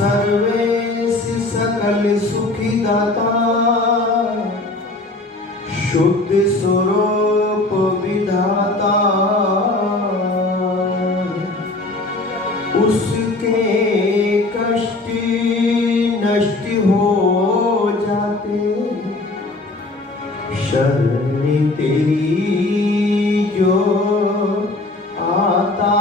सर्वेश सकल सुखी दाता शुद्ध स्वरूप विधाता उसके कष्ट नष्ट हो जाते शरण तेरी जो आता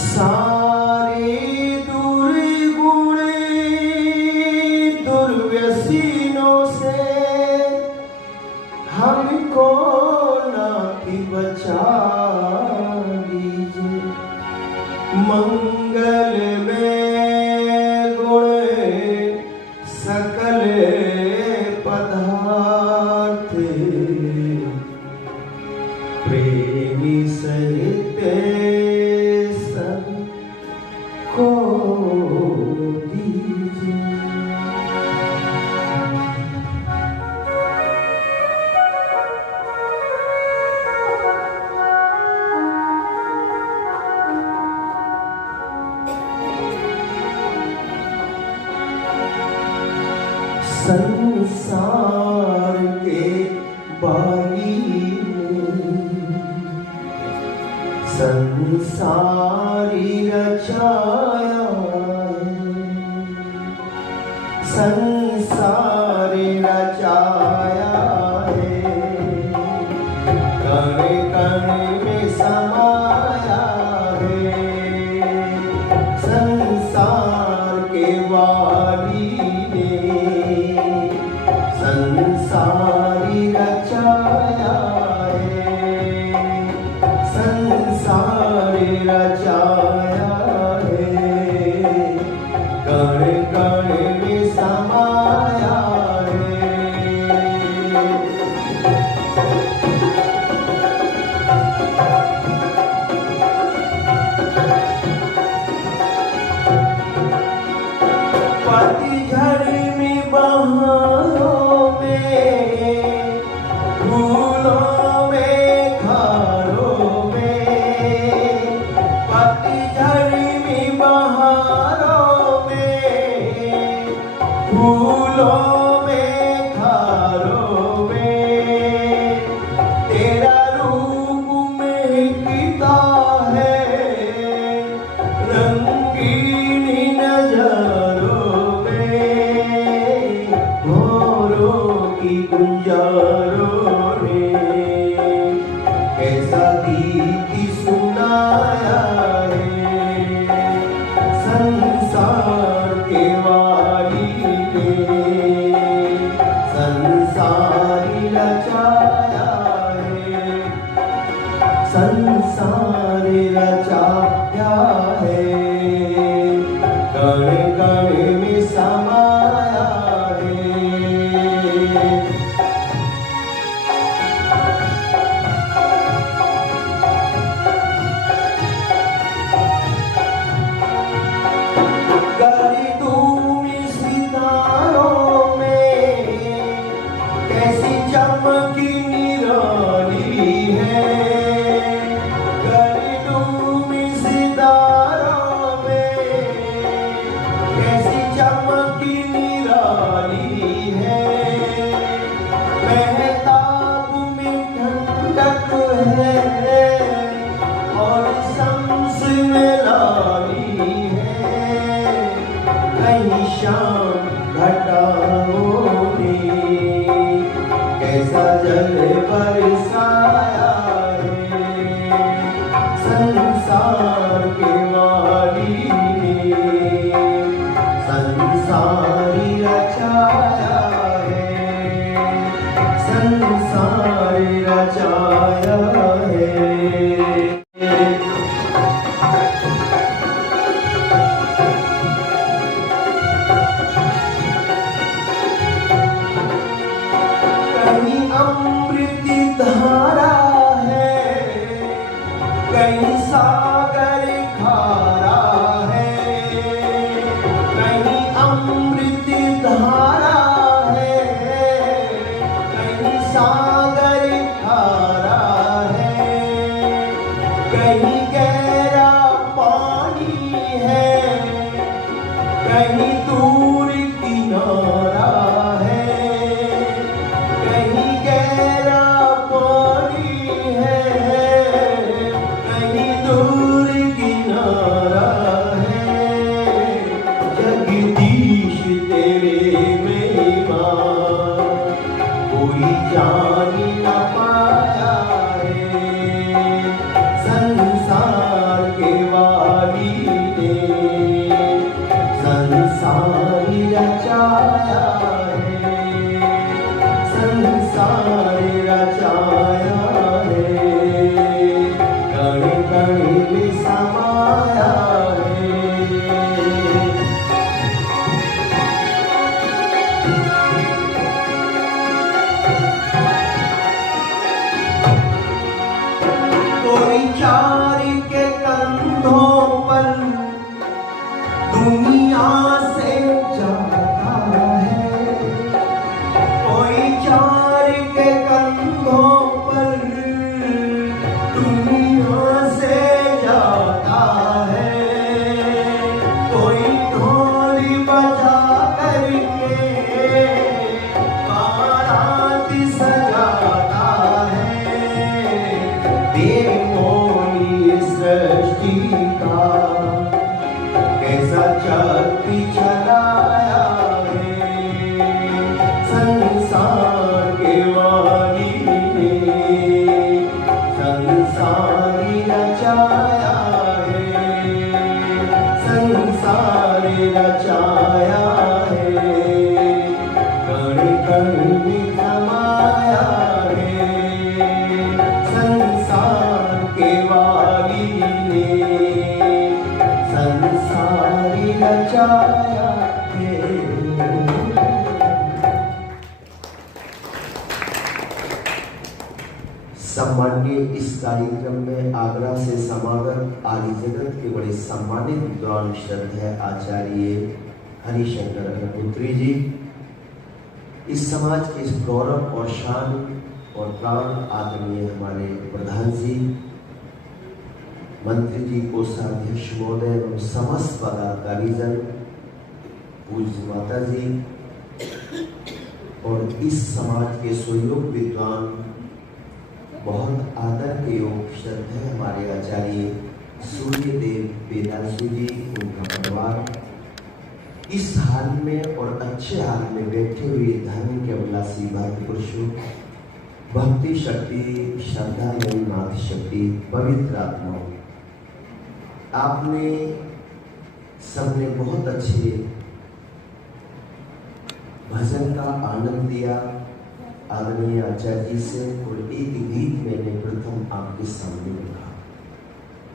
सारे दुर्गुण दुर्व्यसनों से हमको नाथ बचा लीजिए मंगल में गुण सकल पदार्थ प्रेमी सहित सबको दीजिए। संसार के बारी संसारी रचाया संसारी रचाया है कण कण में समाया है संसार के वाली संसारी रचाया है संसारी रचाया है कण कण में समाया है पतझड़ में बहारों फूलों में खारों में पतझड़ में बहारों में फूलों में खारों में तेरा रूप महकता है रंगीन नजारों में भोरों की गुंजारों ने कैसा गीत सुनाया है संसार के वाली ने संसारी रचाया है संसारी रचाया है कण कण में समाया है सितारों में कैसी चमकी निराली है सितारों में कैसी चमकी निराली है महताब में ठंडक है और शम्स में लाली है कहीं शाम घटाओं ने कैसा जल बरसाया है संसार के वाली ने संसारी रचाया है संसारी रचाया है कहीं अमृत धारा है कहीं सागर खारा है कहीं अमृत धारा है कहीं सागर खारा है कहीं गहरा कोई चार के कंधों पर दुनिया से जाता है, कोई चार के कंधों पर दुनिया से जाता है, कोई ढोली बजा करके बारात सजाता है। बेमोली सृष्टि का कैसा चक्र चलाया है, संसार के वाली ने संसार रचाया है, संसार रचाया है, कण कण में समाया है, संसार के वाली ने संसार रचाया है। सम्माननीय इस कार्यक्रम में आगरा से समागत आदि जगत के बड़े सम्मानित विद्वान श्रद्धेय आचार्य हरिशंकर अग्निहोत्री जी, इस समाज के इस गौरव और शान और प्राण आदरणीय हमारे प्रधान जी, मंत्री जी, कोषाध्यक्ष महोदय एवं समस्त पदाधिकारीजन, पूज्य माता जी और इस समाज के स्वयोग विद्वान, बहुत आदर के योग श्रद्धेय हमारे आचार्य सूर्यदेव वेदांशु जी, उनका परिवार, इस हाल में और अच्छे हाल में बैठे हुए धर्म के अभिलाषी भाग्य पुरुषों, भक्ति शक्ति, श्रद्धा में नाथ शक्ति, पवित्र आत्माओं, आपने सबने बहुत अच्छे भजन का आनंद दिया आदरणीय आचार्य जी से, और एक गीत मैंने प्रथम आपके सामने रखा,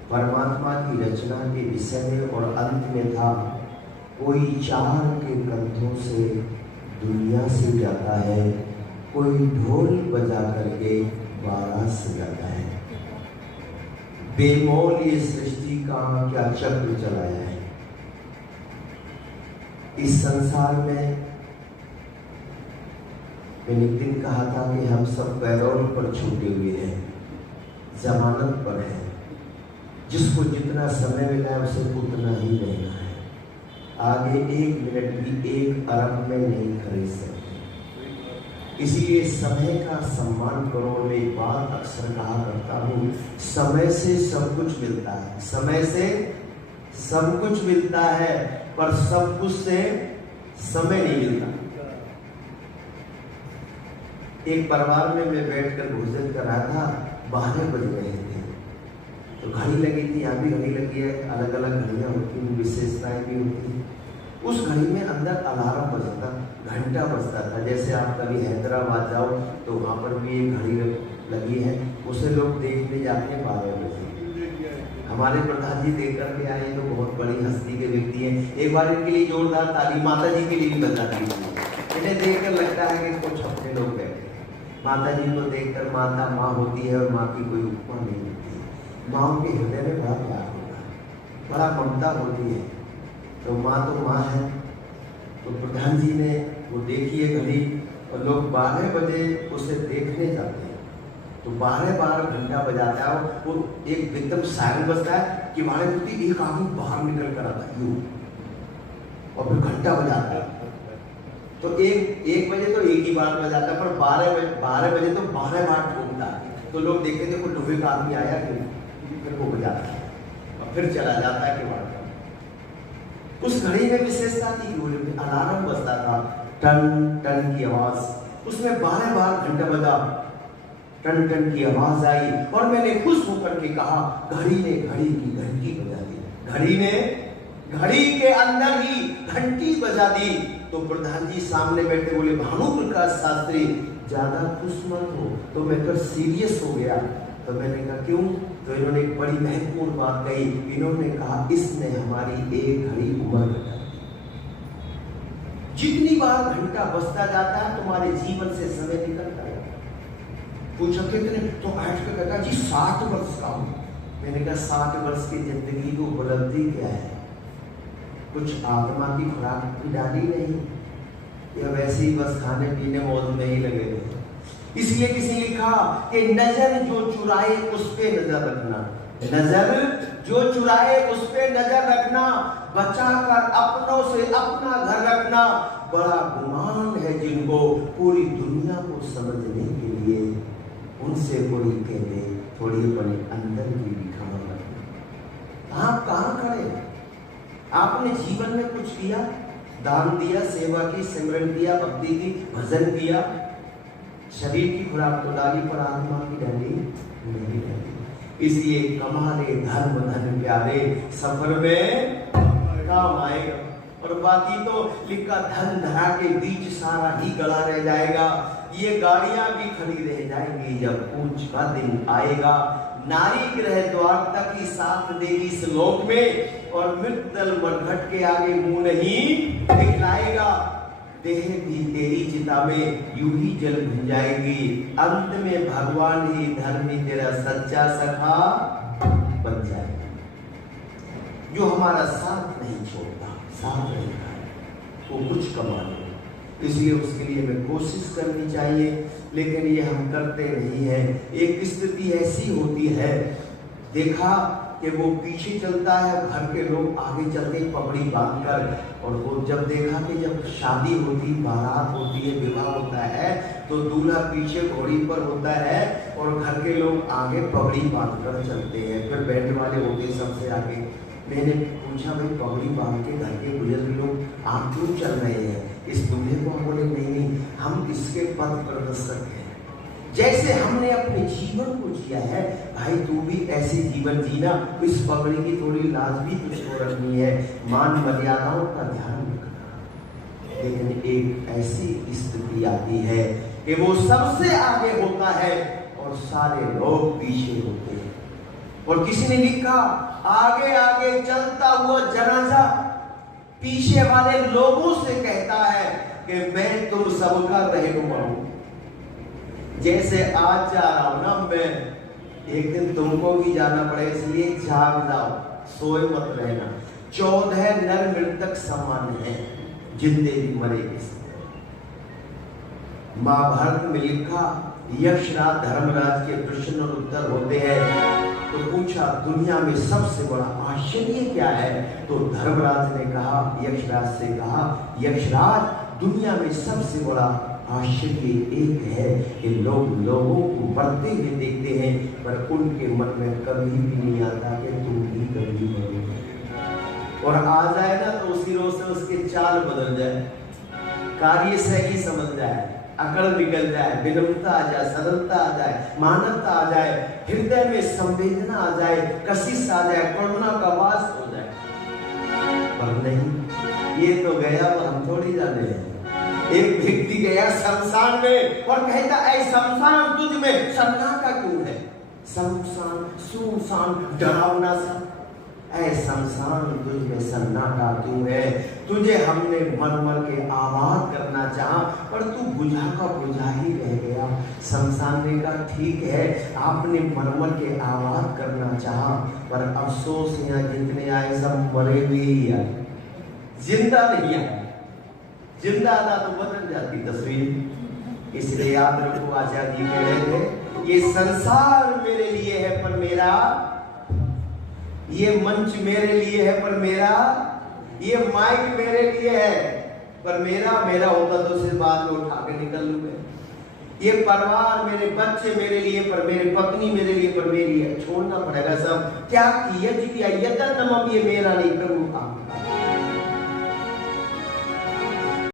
परमात्मा की रचना के विषय में, और अंत में था कोई चार के कंधों से दुनिया से जाता है, कोई ढोल बजा करके बारात सजाता है। बेमोल ये सृष्टि का क्या चक्र चलाया है। इस संसार में मैंने एक दिन कहा था कि हम सब पैरोल पर छूटे हुए हैं, जमानत पर है, जिसको जितना समय मिला है उसे उतना ही लेना है, आगे एक मिनट भी 1 अरब में नहीं खरीद सकते। इसलिए समय का सम्मान करो। मैं एक बात अक्सर कहा करता हूँ, समय से सब कुछ मिलता है, समय से सब कुछ मिलता है, पर सब कुछ से समय नहीं मिलता। एक परिवार में मैं बैठकर भोजन कर रहा था, 12 बज रहे थे, तो घड़ी लगी थी, यहाँ भी घड़ी लगी है, अलग अलग घड़ियाँ होती हैं, विशेषताएं भी होती हैं। उस घड़ी में अंदर अलार्म बजता, घंटा बजता था। जैसे आप कभी हैदराबाद जाओ तो वहाँ पर भी एक घड़ी लगी है, उसे लोग देखने जाते हैं 12 बजे। हमारे प्रधान जी देख करके आए, तो बहुत बड़ी हस्ती के व्यक्ति हैं, एक बार इनके लिए जोरदार ताली माता जी के लिए भी बजा दीजिए। इन्हें देखकर लगता है कि कुछ अपने लोग बैठे। माता जी को देखकर, माता माँ होती है और माँ की कोई उपमा नहीं होती। माँ के हृदय में बड़ा प्यार होता है, बड़ा ममता होती है, तो माँ है। तो प्रधान जी ने वो देखी है घड़ी, और लोग 12 बजे उसे देखने जाते हैं, तो 12 घंटा बजाता है, वो एक एकदम सायरन बजता है कि 12 बजे एक आदमी बाहर निकल कर आता है यूँ, और फिर घंटा बजाता है। तो एक बजे तो एक ही बार बजाता है, पर 12 बजे तो 12 बार ठोकता है। तो लोग देखते थे कोई लोहे का आदमी आया कि फिर वो बजाता है और फिर चला जाता है कि बार। उस घड़ी में विशेषता थी, अलार्म बजता था, टन टन की आवाज, उसमें 12 बार घंटा बजा, टन टन की आवाज आई, और मैंने खुश होकर के कहा, घड़ी ने घड़ी की घंटी बजा दी, घड़ी ने घड़ी के अंदर ही घंटी बजा दी। तो प्रधान जी सामने बैठे बोले, भानु प्रकाश शास्त्री ज्यादा खुश मत हो। तो मैं फिर सीरियस हो गया। तो मैंने कहा क्यों? तो इन्होंने एक बड़ी महत्वपूर्ण बात कही। इन्होंने कहा, इसने हमारी एक घड़ी उम्र घटा दी। जितनी बार घंटा बजता जाता है तुम्हारे जीवन से समय निकलता है। पूछा कितने, तो ऐठ के कहता जी 60 वर्ष का हूं। मैंने कहा 60 वर्ष की जिंदगी को उपलब्धि क्या है? कुछ आत्मा की खुराक भी डाली नहीं, या वैसे ही बस खाने पीने मौज में ही लगे रहे। इसलिए किसी लिखा कि नजर जो चुराए उस पे नजर रखना, नजर जो चुराए उस पे नजर रखना, बचाकर अपनों से अपना घर रखना। बड़ा गुमान है जिनको पूरी दुनिया को समझने के लिए उनसे कोई कहे थोड़ी अपने अंदर की भी खबर रखना। आप कहाँ खड़े? आपने जीवन में कुछ किया, दान दिया, सेवा की, सिमरन किया, भक्ति की, भजन किया, शरीर की खुराक तो डाली पर आत्मा की डाली नहीं डाली। इसलिए कमाले धर्म धन प्यारे, सफर में काम आएगा। और बाकी तो लिखा धन धरा के बीच सारा ही गड़ा रह जाएगा। ये गाड़ियां भी खड़ी रह जाएंगी जब पूछ का दिन आएगा। नारी ग्रह द्वार तक ही साथ देगी इस लोक में, और मृतल मरघट के आगे मुंह नहीं दिखलाएगा। देह भी तेरी चिता में यूं ही जल भुन जाएगी। अंत में भगवान ही धर्मी तेरा सच्चा सखा बन जाएगा, जो हमारा साथ नहीं छोड़ता, साथ रहता है, वो कुछ कमा ले। इसलिए उसके लिए हमें कोशिश करनी चाहिए, लेकिन ये हम करते नहीं हैं। एक स्थिति ऐसी होती है, देखा कि वो पीछे चलता है, घर के लोग आगे चलते पगड़ी बांधकर, और वो जब देखा कि जब शादी होती, बारात होती है, विवाह होता है, तो दूल्हा पीछे घोड़ी पर होता है और घर के लोग आगे पगड़ी बांधकर चलते हैं। फिर बैंड वाले होते सबसे आगे। मैंने पूछा भाई पगड़ी बांध के घर के बुजुर्ग लोग आप क्यों चल रहे हैं? इस दूल्हे को बोले नहीं, हम इसके पथ प्रदर्शक हैं। जैसे हमने अपने जीवन को जिया है, भाई तू भी ऐसे जीवन जीना। इस पगड़ी की थोड़ी लाज भी तुझको रखनी है, मान मर्यादाओं का ध्यान रखना। लेकिन एक ऐसी स्थिति आती है कि वो सबसे आगे होता है और सारे लोग पीछे होते हैं। और किसी ने लिखा, आगे आगे चलता हुआ जनाजा पीछे वाले लोगों से कहता है कि मैं तुम सबका रहनुमा हूं। जैसे आज जा रहा हूं ना मैं, एक दिन तुमको भी जाना पड़े, इसलिए जाग जाओ, सोए मत रहना। 14 नर मृतक समान है, जिंदे भी मरे किसी। महाभारत में लिखा, यक्षराज धर्मराज के प्रश्न और उत्तर होते हैं। तो पूछा दुनिया में सबसे बड़ा आश्चर्य क्या है? तो धर्मराज ने कहा, यक्षराज से कहा, यक्षराज दुनिया में सबसे बड़ा आश्चर्य एक है कि लोग लोगों को बढ़ते हुए देखते हैं, पर उनके मन में कभी भी नहीं आता कि तुम भी कभी मरोगे। और आ जाए ना तो उसी रोज से उसके चाल बदल जाए, कार्य शैली समझ जाए, अकड़ निकल जाए, विनम्रता आ जाए, सरलता आ जाए, मानवता आ जाए, हृदय में संवेदना आ जाए, कशिश आ जाए, करुणा का वास हो जाए। पर नहीं, ये तो गया पर हम थोड़ी जाने हैं। एक व्यक्ति गया शमशान में और कहता, ऐ शमशान तुझ में सन्नाटा क्यों है? शमशान सुनसान डरावना सा, ऐ शमशान तुझ में सन्नाटा क्यों है? तुझे हमने मर मर के आबाद करना चाहा, पर तू बुझा का बुझा ही रह गया। शमशान ने कहा, ठीक है आपने मर मर के आबाद करना चाहा, पर अफसोस यहाँ जितने आए सब मरे हुए ही आए, जिंदा नहीं आए। जिंदा आता तो बदल जाती तस्वीर। इसलिए याद रखो, आचार्य जी कह रहे थे, ये संसार मेरे लिए है पर मेरा, ये मंच मेरे लिए है पर मेरा, ये माइक मेरे लिए है पर मेरा, मेरा होता तो सिर्फ बाद में उठा के निकल लूंगा। ये परिवार, मेरे बच्चे मेरे लिए पर मेरी पत्नी मेरे लिए पर मेरी है, छोड़ना पड़ेगा सब। क्या किया जी किया, ये मेरा नहीं, प्रभु का